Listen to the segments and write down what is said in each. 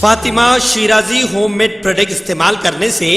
Fatima Shirazi homemade product इस्तेमाल करने से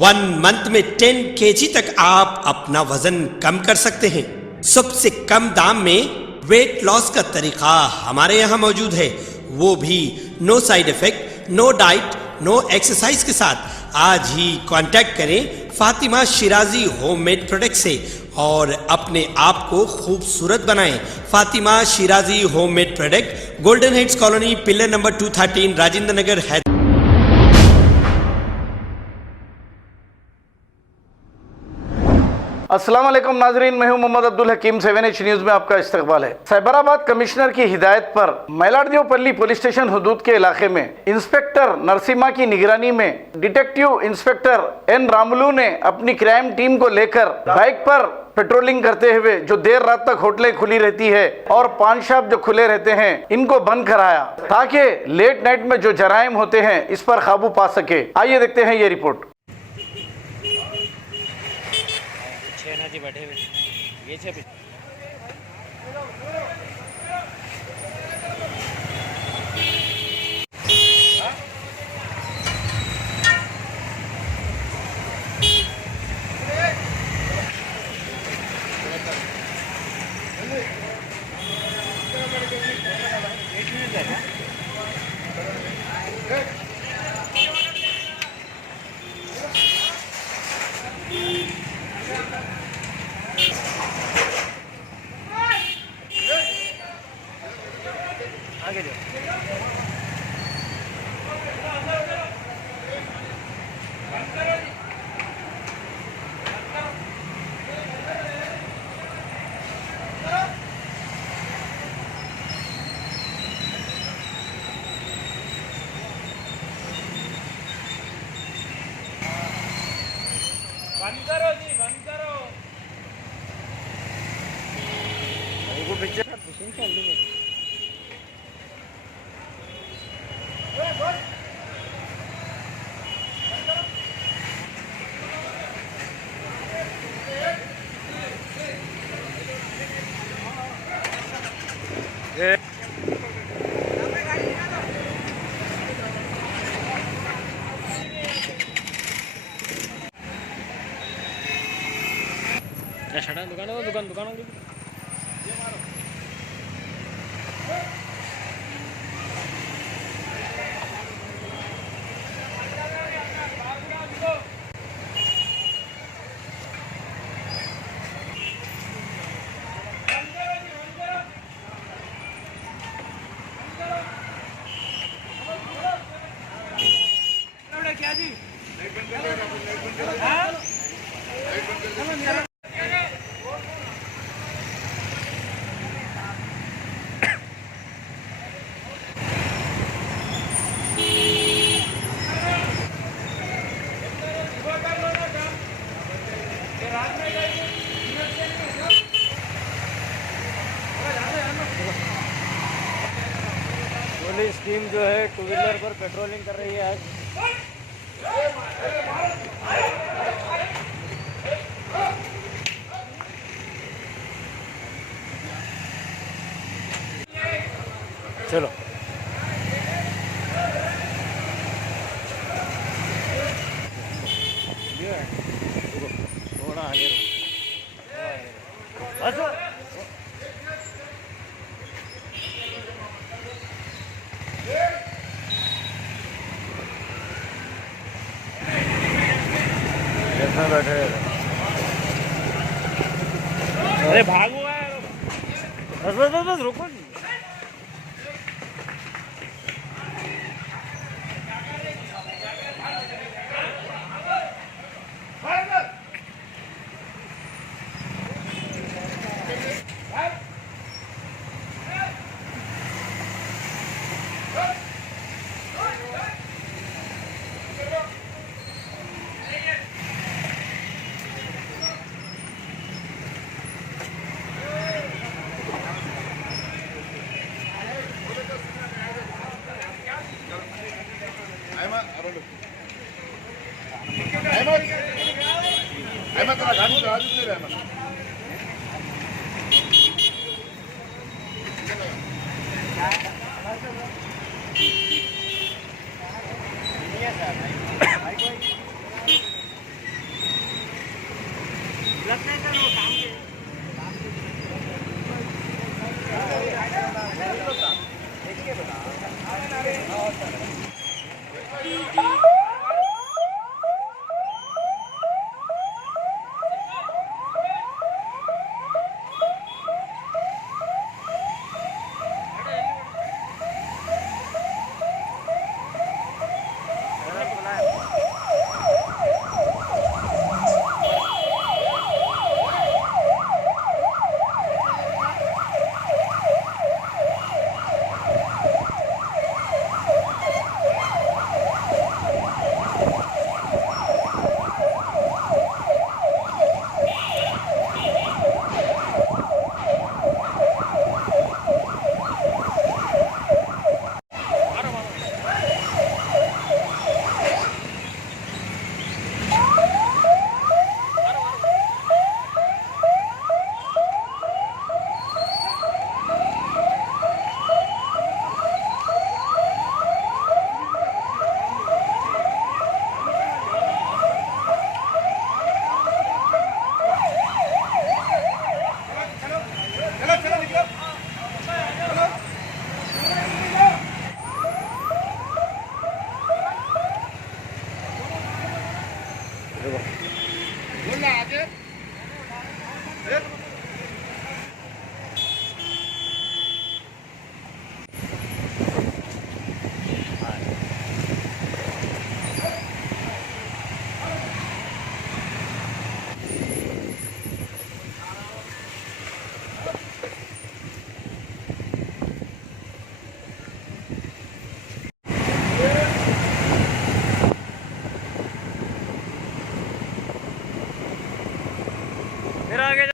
1 month में 10 kg तक आप अपना वजन कम कर सकते हैं। सबसे कम दाम में वेट लॉस का तरीका हमारे यहाँ मौजूद है, वो भी no side effect, no diet, no exercise के साथ। आज ही कांटेक्ट करें फातिमा शिराजी होममेड प्रोडक्ट से और अपने आप को खूबसूरत बनाएं। Fatima Shirazi homemade product, golden heads colony, pillar number 213, Rajendra Nagar, Hyderabad. अस्सलाम वालेकुम नाजरीन, मैं हूं मोहम्मद अब्दुल हकीम। 7H न्यूज में आपका इस्तकबाल है। साइबराबाद कमिश्नर की हिदायत पर मैलारदेवपल्ली पुलिस स्टेशन हदूद के इलाके में इंस्पेक्टर नरसिम्हा की निगरानी में डिटेक्टिव इंस्पेक्टर एन रामुलू ने अपनी क्राइम टीम को लेकर बाइक पर पेट्रोलिंग करते हुए जो देर रात तक होटलें खुली रहती है और पान शॉप जो खुले रहते हैं, इनको बंद कराया ताकि लेट नाइट में जो जराइम होते हैं इस पर काबू पा सके। आइए देखते हैं ये रिपोर्ट। बैठे हुए ये छे आगे जाओ। बंद करो जी, बंद करो। वो पीछे मशीन चल रही है। दुकान क्या जी पुलिस टीम जो है टू व्हीलर पर पेट्रोलिंग कर रही है आज। चलो थोड़ा आगे रुको। बैठे अरे भाग हुआ है, बस रुको। फिर आगे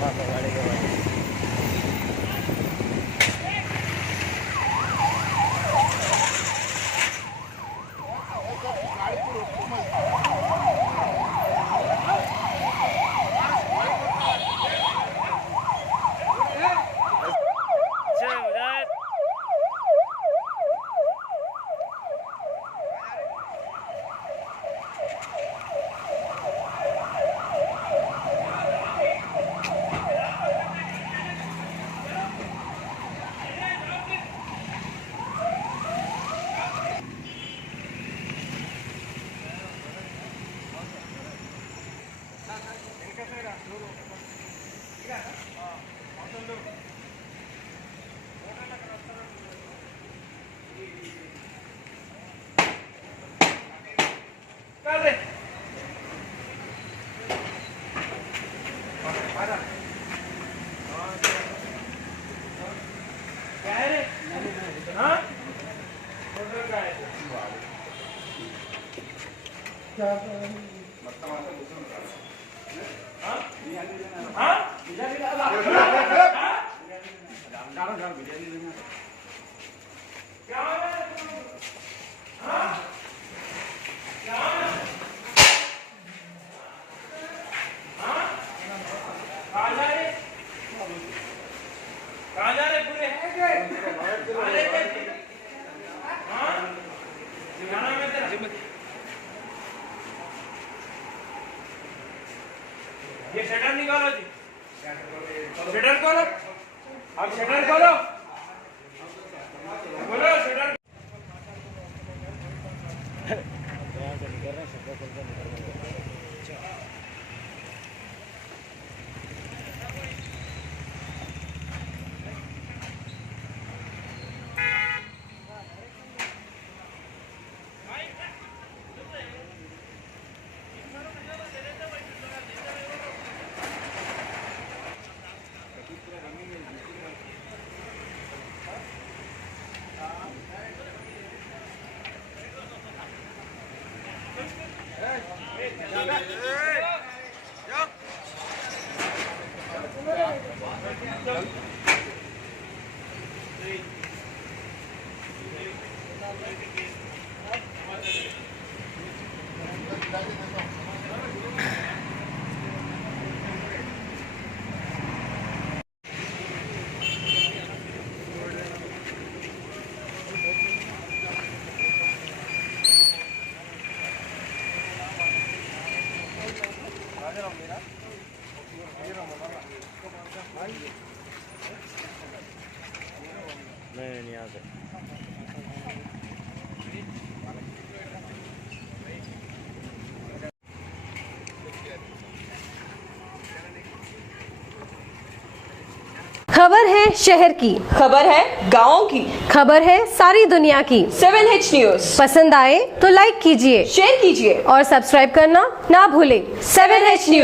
मारो गाड़ी के बाद ये शटर निकालो जी, शटर खोलो, अब शटर खोलो, बोलो शटर। यहाँ से। खबर है शहर की, खबर है गाँव की, खबर है सारी दुनिया की। 7H न्यूज पसंद आए तो लाइक कीजिए, शेयर कीजिए और सब्सक्राइब करना ना भूलें। 7H news.